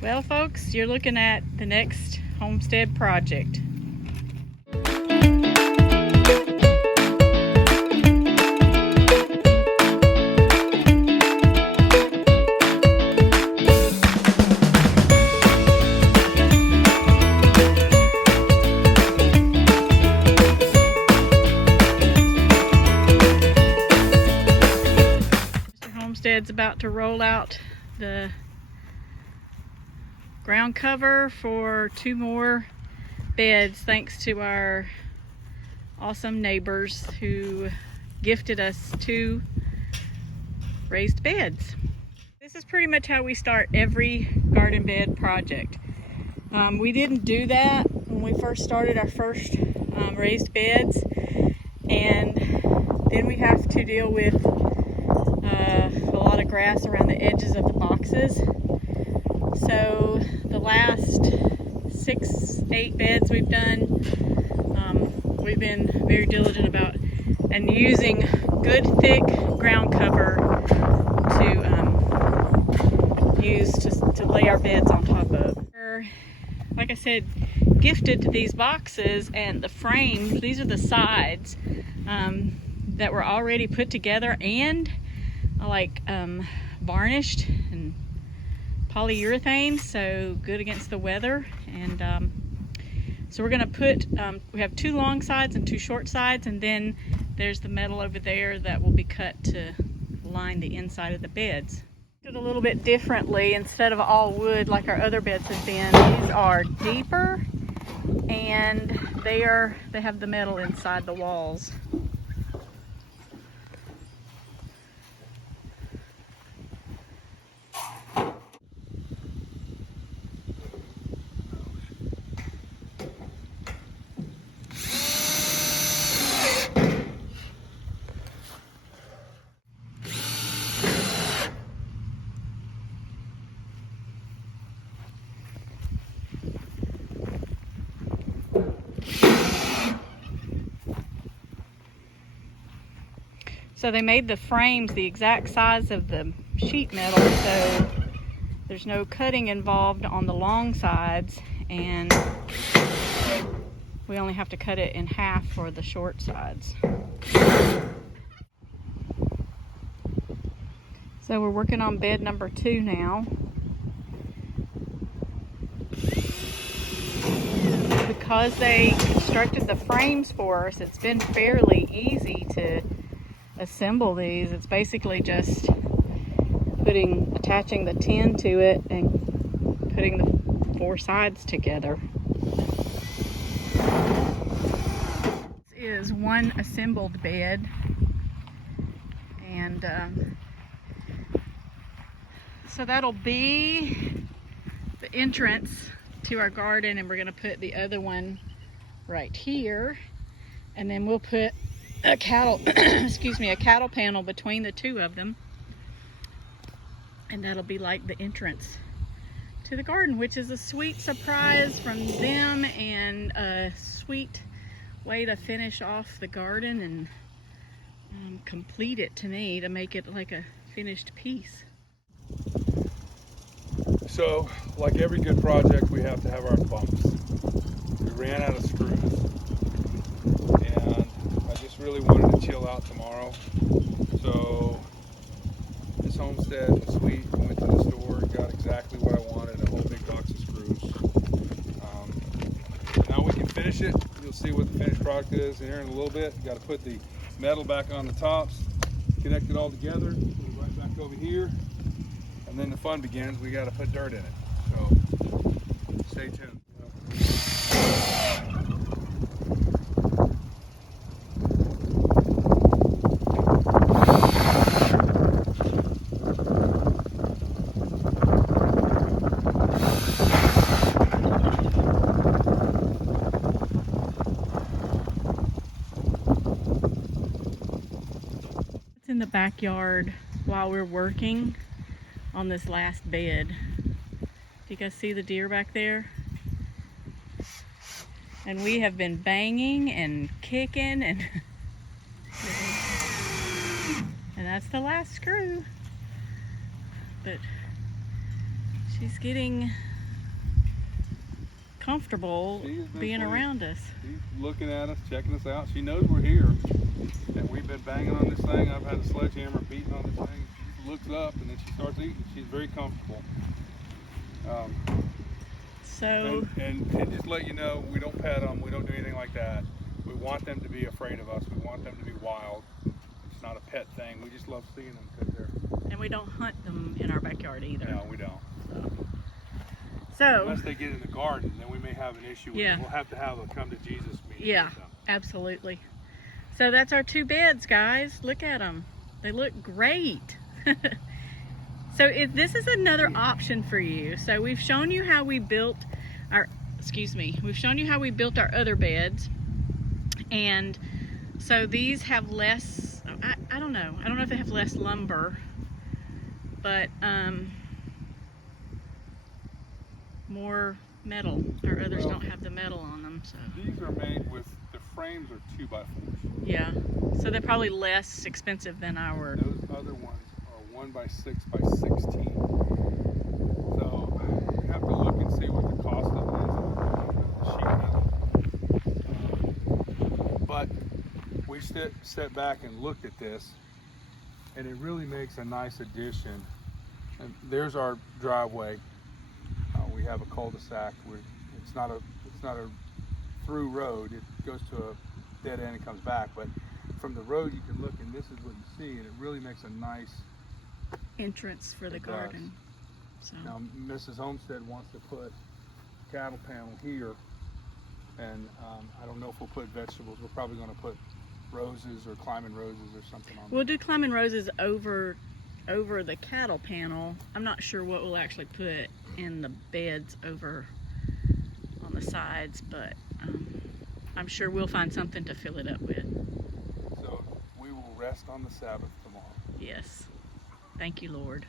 Well, folks, you're looking at the next homestead project. Mr. Homestead's about to roll out the ground cover for 2 more beds, thanks to our awesome neighbors who gifted us 2 raised beds. This is pretty much how we start every garden bed project. We didn't do that when we first started our first raised beds, and then we have to deal with a lot of grass around the edges of the boxes. So the last 6-8 beds we've done, we've been very diligent about and using good thick ground cover to use to lay our beds on top of. Like I said, gifted these boxes and the frames. These are the sides that were already put together and varnished and polyurethane, so good against the weather. And so we're going to put, we have 2 long sides and 2 short sides, and then there's the metal over there that will be cut to line the inside of the beds. Did a little bit differently. Instead of all wood like our other beds have been, these are deeper, and they have the metal inside the walls. So they made the frames the exact size of the sheet metal, so there's no cutting involved on the long sides, and we only have to cut it in half for the short sides. So we're working on bed number 2 now. Because they constructed the frames for us, it's been fairly easy to assemble these. It's basically just attaching the tin to it and putting the 4 sides together. This is one assembled bed, and so that'll be the entrance to our garden, and we're going to put the other one right here, and then we'll put a cattle a cattle panel between the 2 of them, and that'll be like the entrance to the garden, which is a sweet surprise from them and a sweet way to finish off the garden and complete it, to me, to make it like a finished piece. So, like every good project, we have to have our bumps. We ran out of screws, and I just really wanted to chill out tomorrow. So this homestead was sweet. I went to the store and got exactly what I wanted, a whole big box of screws. Now we can finish it. You'll see what the finished product is here in a little bit. Got to put the metal back on the tops, connect it all together, put it right back over here. And then the fun begins. We got to put dirt in it. So stay tuned. It's in the backyard while we're working on this last bed. Do you guys see the deer back there? And we have been banging and kicking and that's the last screw. But she's getting comfortable She has been being sweet. around us. She's looking at us, checking us out. She knows we're here. And we've been banging on this thing. I've had a sledgehammer beating on this thing. She looks up and then she starts eating. She's very comfortable. And just let you know, we don't pet them. We don't do anything like that. We want them to be afraid of us. We want them to be wild. It's not a pet thing. We just love seeing them because they're... And we don't hunt them in our backyard either. No, we don't. So, unless they get in the garden, then we may have an issue. Yeah. We'll have to have a come to Jesus meeting. yeah, So. absolutely. So that's our 2 beds, guys. Look at them. They look great. So if this is another option for you. So we've shown you how we built we've shown you how we built our other beds. And so these have less, I don't know if they have less lumber, but more metal. Our others don't have the metal on them. So. These are made with, the frames are 2x4s. Yeah, so they're probably less expensive than our... Those other ones are 1x6x16. So we have to look and see what the cost of it is, the sheet metal. But we sat back and looked at this, and it really makes a nice addition. And there's our driveway. We have a cul-de-sac. It's not a through road. It goes to a dead end and comes back. But from the road, you can look, and this is what you see, and it really makes a nice entrance for the garden. So now, Mrs. Homestead wants to put cattle panel here, and I don't know if we'll put vegetables. We're probably going to put roses or climbing roses or something on. We'll do climbing roses over the cattle panel. I'm not sure what we'll actually put in the beds over on the sides, but I'm sure we'll find something to fill it up with. So we will rest on the Sabbath tomorrow. Yes. Thank you, Lord.